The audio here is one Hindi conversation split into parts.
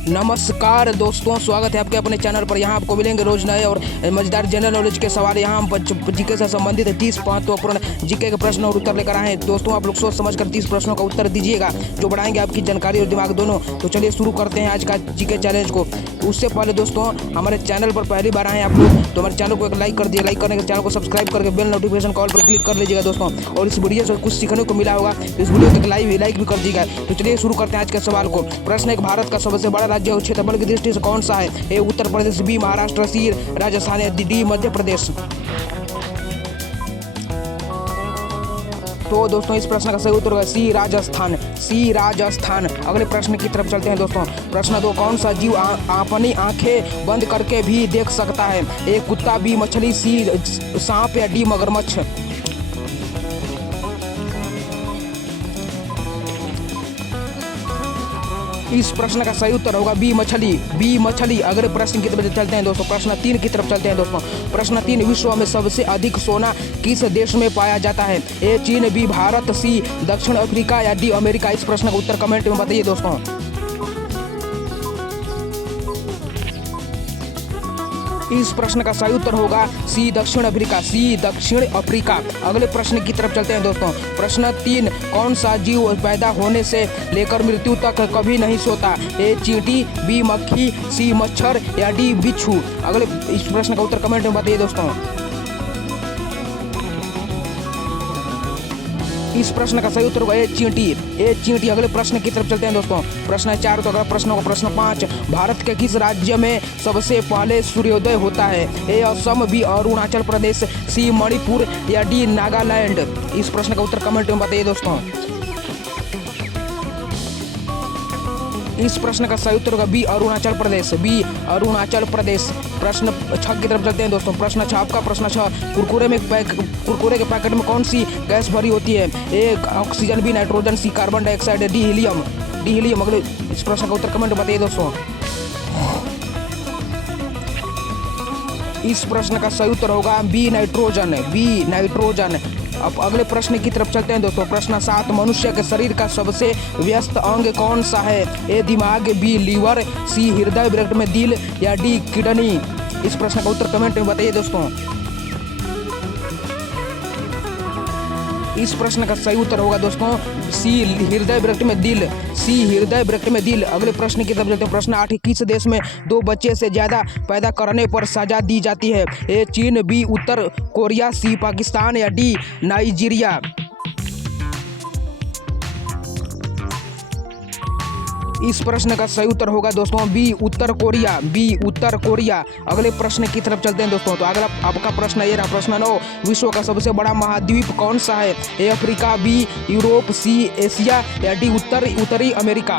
नमस्कार दोस्तों, स्वागत है आपके अपने चैनल पर। यहाँ आपको मिलेंगे रोज नए और मजेदार जनरल नॉलेज के सवाल। यहाँ हम जीके से संबंधित 30 महत्वपूर्ण जीके के प्रश्न और उत्तर लेकर आए हैं। दोस्तों, आप लोग सोच समझकर 30 प्रश्नों का उत्तर दीजिएगा जो बढ़ाएंगे आपकी जानकारी और दिमाग दोनों। तो चलिए शुरू करते हैं आज का जीके चैलेंज को। उससे पहले दोस्तों, हमारे चैनल पर पहली बार आए आप लोग तो हमारे चैनल को एक लाइक कर दिए। लाइक करने के चैनल को सब्सक्राइब करके बेल नोटिफिकेशन कॉल पर क्लिक कर लीजिएगा दोस्तों। और इस वीडियो से कुछ सीखने को मिला होगा, इस वीडियो को लाइक भी कर दीजिएगा। तो चलिए शुरू करते हैं आज के सवाल को। प्रश्न एक, भारत का सबसे बड़ा राज्य और क्षेत्रफल की दृष्टि से कौन सा है? ए उत्तर प्रदेश, बी महाराष्ट्र, सी राजस्थान, डी मध्य प्रदेश। तो दोस्तों, इस प्रश्न का सही उत्तर होगा सी राजस्थान। सी राजस्थान। अगले प्रश्न की तरफ चलते हैं दोस्तों। प्रश्न 2, कौन सा जीव अपनी आंखें बंद करके भी देख सकता है? ए कुत्ता, बी मछली, सी सांप, या डी मगरमच्छ। इस प्रश्न का सही उत्तर होगा बी मछली। बी मछली। अगले प्रश्न की तरफ चलते हैं दोस्तों। प्रश्न 3 की तरफ चलते हैं दोस्तों। प्रश्न 3, विश्व में सबसे अधिक सोना किस देश में पाया जाता है? ए चीन, बी भारत, सी दक्षिण अफ्रीका, या डी अमेरिका। इस प्रश्न का उत्तर कमेंट में बताइए दोस्तों। इस प्रश्न का सही उत्तर होगा सी दक्षिण अफ्रीका। सी दक्षिण अफ्रीका। अगले प्रश्न की तरफ चलते हैं दोस्तों। प्रश्न 3, कौन सा जीव पैदा होने से लेकर मृत्यु तक कभी नहीं सोता? ए चींटी, बी मक्खी, सी मच्छर, या डी बिच्छू। अगले इस प्रश्न का उत्तर कमेंट में बताइए दोस्तों। इस प्रश्न का सही उत्तर होगा ए चींटी। ए चींटी। अगले प्रश्न की तरफ चलते हैं दोस्तों। प्रश्न 4 तो अगला प्रश्न होगा प्रश्न 5, भारत के किस राज्य में सबसे पहले सूर्योदय होता है? ए असम, बी अरुणाचल प्रदेश, सी मणिपुर, या डी नागालैंड। इस प्रश्न का उत्तर कमेंट में बताइए दोस्तों। इस प्रश्न का सही उत्तर होगा बी अरुणाचल प्रदेश। बी अरुणाचल प्रदेश। प्रश्न 6 की तरफ चलते हैं दोस्तों। प्रश्न 6 आपका प्रश्न 6, कुरकुरे के पैकेट में कौन सी गैस भरी होती है? A oxygen, B nitrogen, C carbon dioxide, D helium. D helium. अगले इस प्रश्न का उत्तर कमेंट बताइए दोस्तों। इस प्रश्न का सही उत्तर होगा बी नाइट्रोजन। B nitrogen. अब अगले प्रश्न की तरफ चलते हैं दोस्तों। प्रश्न 7, मनुष्य के शरीर का सबसे व्यस्त अंग कौन सा है? ए दिमाग, बी लीवर, सी हृदय ब्रैकेट में दिल, या डी किडनी। इस प्रश्न का उत्तर कमेंट में बताइए दोस्तों। इस प्रश्न का सही उत्तर होगा दोस्तों सी हृदय ब्रैकेट में दिल। सी हृदय ब्रैकेट में दिल। अगले प्रश्न की तरफ चलते हैं। प्रश्न 8, किस देश में 2 बच्चे से ज्यादा पैदा करने पर सजा दी जाती है? ए चीन, बी उत्तर कोरिया, सी पाकिस्तान, या डी नाइजीरिया। इस प्रश्न का सही उत्तर होगा दोस्तों बी उत्तर कोरिया। बी उत्तर कोरिया। अगले प्रश्न की तरफ चलते हैं दोस्तों। तो अगला आपका प्रश्न ये रहा। प्रश्न 9, विश्व का सबसे बड़ा महाद्वीप कौन सा है? A Africa, B Europe, C Asia, या डी उत्तरी अमेरिका।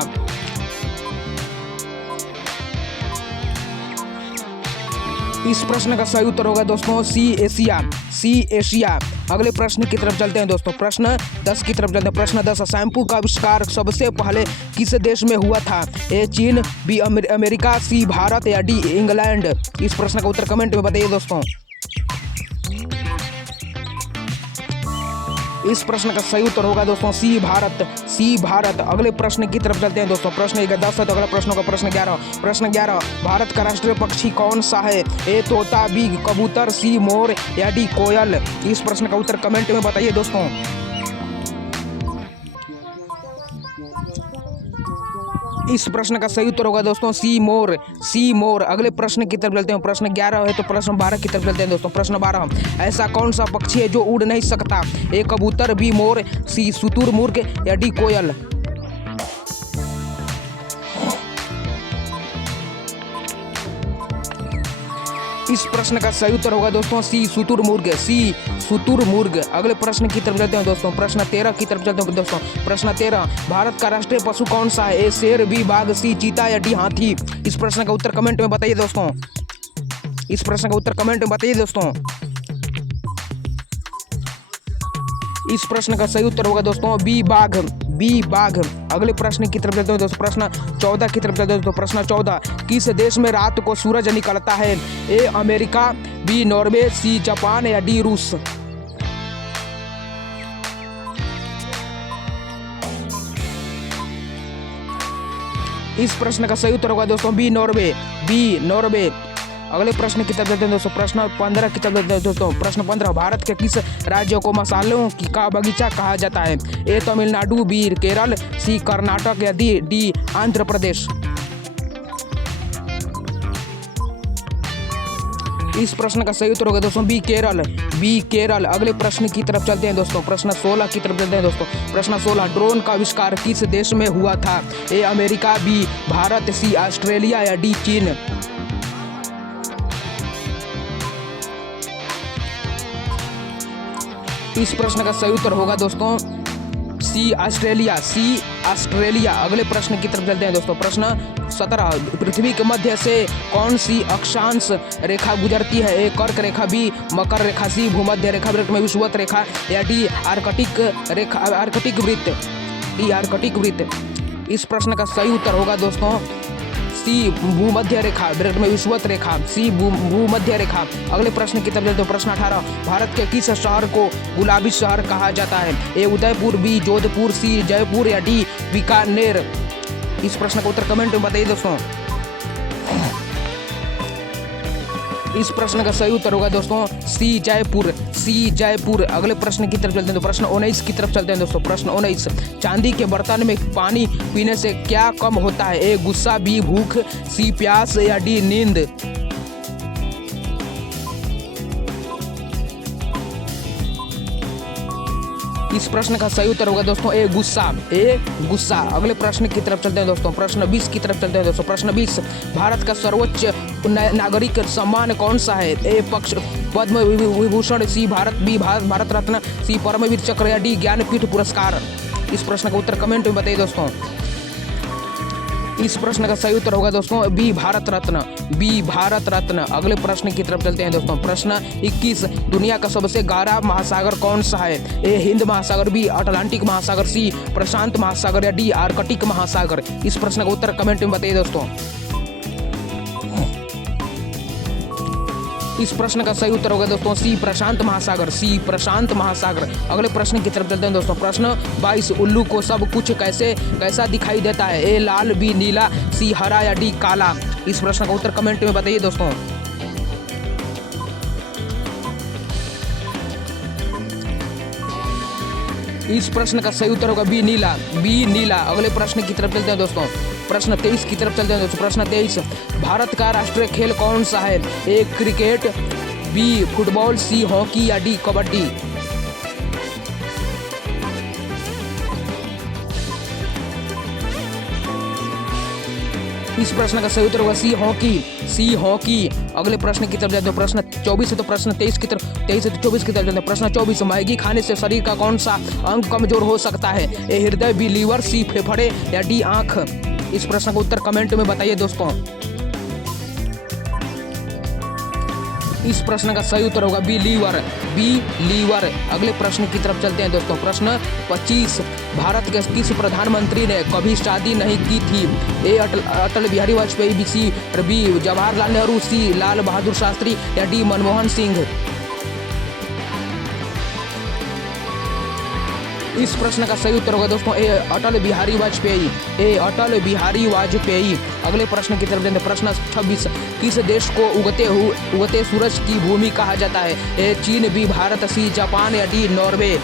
इस प्रश्न का सही उत्तर होगा दोस्तों सी एशिया। C Asia. अगले प्रश्न की तरफ चलते हैं दोस्तों। प्रश्न 10 की तरफ चलते हैं। प्रश्न 10, शैम्पू का आविष्कार सबसे पहले किस देश में हुआ था? ए चीन, बी अमेरिका, सी भारत, या डी इंग्लैंड। इस प्रश्न का उत्तर कमेंट में बताइए दोस्तों। इस प्रश्न का सही उत्तर होगा दोस्तों सी भारत। सी भारत। अगले प्रश्न की तरफ चलते हैं दोस्तों। प्रश्न 10 है तो अगला प्रश्न होगा प्रश्न 11। प्रश्न 11, भारत का राष्ट्रीय पक्षी कौन सा है? ए तोता, बी कबूतर, सी मोर, या डी कोयल। इस प्रश्न का उत्तर कमेंट में बताइए दोस्तों। इस प्रश्न का सही उत्तर होगा दोस्तों सी मोर। सी मोर। अगले प्रश्न की तरफ चलते हैं। प्रश्न 11 है तो प्रश्न 12 की तरफ चलते हैं दोस्तों। प्रश्न 12, ऐसा कौन सा पक्षी है जो उड़ नहीं सकता? ए कबूतर, बी मोर, सी शुतुरमुर्ग, या डी कोयल। इस प्रश्न का सही उत्तर होगा दोस्तों सी शुतुरमुर्ग। सी शुतुरमुर्ग। अगले प्रश्न की तरफ चलते हैं दोस्तों। प्रश्न 13 की तरफ चलते हैं दोस्तों। प्रश्न 13, भारत का राष्ट्रीय पशु कौन सा है? ए शेर, बी बाघ, सी चीता, या डी हाथी। इस प्रश्न का उत्तर कमेंट में बताइए दोस्तों। इस प्रश्न का उत्तर कमेंट में बताइए दोस्तों। इस प्रश्न का सही उत्तर होगा दोस्तों बी बाघ। बी बाघ। अगले प्रश्न की तरफ चलते हैं दोस्तों। प्रश्न 14 की तरफ चलते हैं दोस्तों। प्रश्न 14, किस देश में रात को सूरज निकलता है? A America, B Norway, C Japan, या डी रूस। इस प्रश्न का सही उत्तर होगा दोस्तों बी नॉर्वे, बी नॉर्वे। अगले प्रश्न की तरफ चलते हैं दोस्तों। प्रश्न 15 की तरफ चलते हैं दोस्तों। प्रश्न 15, भारत के किस राज्य को मसालों का बगीचा कहा जाता है? ए तमिलनाडु, बी केरल, सी कर्नाटक या डी आंध्र प्रदेश। इस प्रश्न का सही उत्तर होगा दोस्तों बी केरल, बी केरल। अगले प्रश्न की तरफ चलते हैं दोस्तों। प्रश्न 16 की तरफ चलते हैं दोस्तों। प्रश्न 16, ड्रोन का आविष्कार किस देश में हुआ था? A America, B Bharat, C Australia या डी चीन। इस प्रश्न का सही उत्तर होगा दोस्तों सी ऑस्ट्रेलिया, सी ऑस्ट्रेलिया। अगले प्रश्न की तरफ चलते हैं दोस्तों। प्रश्न 17, पृथ्वी के मध्य से कौन सी अक्षांश रेखा गुजरती है? ए कर्क रेखा, बी मकर रेखा, सी भूमध्य रेखा में विषुवत रेखा या डी आर्कटिक रेखा, आर्कटिक वृत्त, डी आर्कटिक वृत्त। इस प्रश्न का सही उत्तर होगा दोस्तों सी भूमध्य रेखा में विषुवत रेखा, सी भूमध्य रेखा। अगले प्रश्न की तरफ चलते हैं। प्रश्न 18, भारत के किस शहर को गुलाबी शहर कहा जाता है? ए उदयपुर, बी जोधपुर, सी जयपुर या डी बीकानेर। इस प्रश्न का उत्तर कमेंट में बताइए दोस्तों। इस प्रश्न का सही उत्तर होगा दोस्तों सी जयपुर, सी जयपुर। अगले प्रश्न की तरफ चलते हैं। प्रश्न 19 की तरफ चलते हैं दोस्तों। प्रश्न 19, चांदी के बर्तन में पानी पीने से क्या कम होता है? ए गुस्सा, बी भूख, सी प्यास या डी नींद। इस प्रश्न का सही उत्तर होगा दोस्तों ए गुस्सा, ए गुस्सा। अगले प्रश्न की तरफ चलते हैं दोस्तों। प्रश्न 20 की तरफ चलते हैं दोस्तों। प्रश्न 20, भारत का सर्वोच्च नागरिक सम्मान कौन सा है? ए पद्म विभूषण, सी बी भारत रत्न, सी परमवीर चक्र या डी ज्ञानपीठ पुरस्कार। इस प्रश्न का उत्तर कमेंट में बताइए दोस्तों। इस प्रश्न का सही उत्तर होगा दोस्तों बी भारत रत्न, बी भारत रत्न। अगले प्रश्न की तरफ चलते हैं दोस्तों। प्रश्न 21, दुनिया का सबसे गहरा महासागर कौन सा है? ए हिंद महासागर, बी अटलांटिक महासागर, सी प्रशांत महासागर या डी आर्कटिक महासागर। इस प्रश्न का उत्तर कमेंट में बताइए दोस्तों। इस प्रश्न का सही उत्तर होगा दोस्तों सी प्रशांत महासागर, सी प्रशांत महासागर। अगले प्रश्न की तरफ चलते हैं दोस्तों। प्रश्न 22, उल्लू को सब कुछ कैसा दिखाई देता है? ए लाल, बी नीला, सी हरा या डी काला। इस प्रश्न का उत्तर कमेंट में बताइए दोस्तों। इस प्रश्न का सही उत्तर होगा बी नीला, बी नीला। अगले प्रश्न की तरफ चलते हैं दोस्तों। प्रश्न 23 की तरफ चलते हैं दोस्तों। प्रश्न 23, भारत का राष्ट्रीय खेल कौन सा है? A cricket, B football, C hockey या डी कबड्डी। इस प्रश्न का सही उत्तर होगा सी हॉकी, सी हॉकी। अगले प्रश्न की तरफ जाते हैं। प्रश्न 24 है तो प्रश्न 23 की तरफ 23 से 24 की तरफ जाते हैं। प्रश्न 24, मैगी खाने से शरीर का कौन सा अंग कमजोर हो सकता है? ए हृदय, बी लीवर, सी फेफड़े या डी आंख। इस प्रश्न का उत्तर कमेंट में बताइए दोस्तों। इस प्रश्न का सही उत्तर होगा बी लीवर, बी लीवर। अगले प्रश्न की तरफ चलते हैं दोस्तों। प्रश्न 25, भारत के किस प्रधानमंत्री ने कभी शादी नहीं की थी? ए अटल बिहारी वाजपेयी, सी बी जवाहरलाल नेहरू, सी लाल बहादुर शास्त्री या डी मनमोहन सिंह। इस प्रश्न का सही उत्तर होगा दोस्तों ए अटल बिहारी वाजपेयी, ए अटल बिहारी वाजपेयी। अगले प्रश्न की तरफ चलते हैं। प्रश्न 26, किस देश को उगते सूरज की भूमि कहा जाता है? ए चीन, बी भारत, सी जापान या डी नॉर्वे।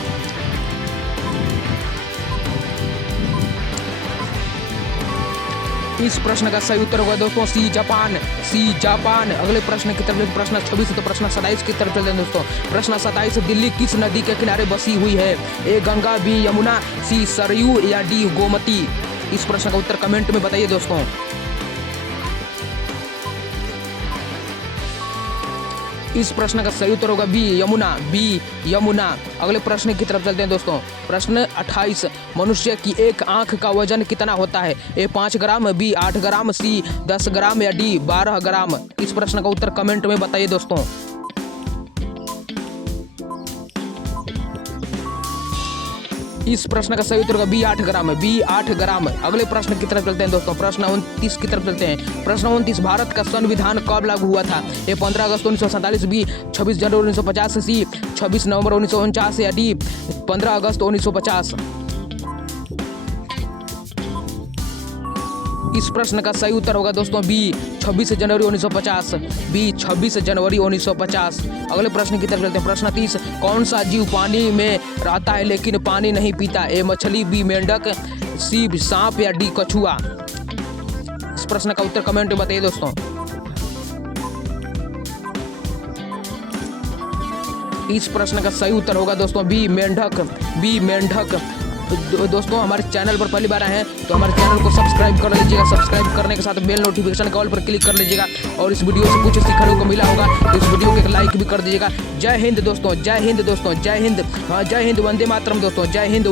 इस प्रश्न का सही उत्तर होगा दोस्तों सी जापान, सी जापान। अगले प्रश्न की तरफ प्रश्न 26 तो प्रश्न 27 की तरफ चलते हैं दोस्तों। प्रश्न 27, दिल्ली किस नदी के किनारे बसी हुई है? ए गंगा, बी यमुना, सी सरयू या डी गोमती। इस प्रश्न का उत्तर कमेंट में बताइए दोस्तों। इस प्रश्न का सही उत्तर होगा बी यमुना, बी यमुना। अगले प्रश्न की तरफ चलते हैं दोस्तों। प्रश्न 28, मनुष्य की एक आंख का वजन कितना होता है? ए 5 ग्राम, बी 8 ग्राम, सी 10 ग्राम या डी 12 ग्राम। इस प्रश्न का उत्तर कमेंट में बताइए दोस्तों। इस प्रश्न का सही उत्तर होगा बी 8 ग्राम, बी 8 ग्राम। अगले प्रश्न की तरफ चलते हैं दोस्तों। प्रश्न 29 की तरफ चलते हैं। प्रश्न 29, भारत का संविधान कब लागू हुआ था? ए 15 अगस्त 1947, बी 26 जनवरी 1950, सी 26 नवंबर 1949 या डी 15 अगस्त 1950। इस प्रश्न का सही उत्तर होगा दोस्तों बी 26 जनवरी 1950। बी 26 जनवरी 1950। अगले प्रश्न की तरफ चलते हैं। प्रश्न 30, कौन सा जीव पानी में रहता है लेकिन पानी नहीं पीता? ए मछली, बी मेंढक, सी सांप या डी कछुआ? इस प्रश्न का उत्तर कमेंट में बताइए दोस्तों। इस प्रश्न का सही उत्तर होगा दोस्तों बी मेंढक। बी मेंढक। दोस्तों हमारे चैनल पर पहली बार आए हैं तो हमारे चैनल को सब्सक्राइब कर लीजिएगा। सब्सक्राइब करने के साथ बेल नोटिफिकेशन कॉल पर क्लिक कर लीजिएगा और इस वीडियो से कुछ सीखने को मिला होगा तो इस वीडियो को एक लाइक भी कर दीजिएगा। जय हिंद दोस्तों, जय हिंद दोस्तों, जय हिंद। हाँ जय हिंद, वंदे मातरम दोस्तों, जय हिंद।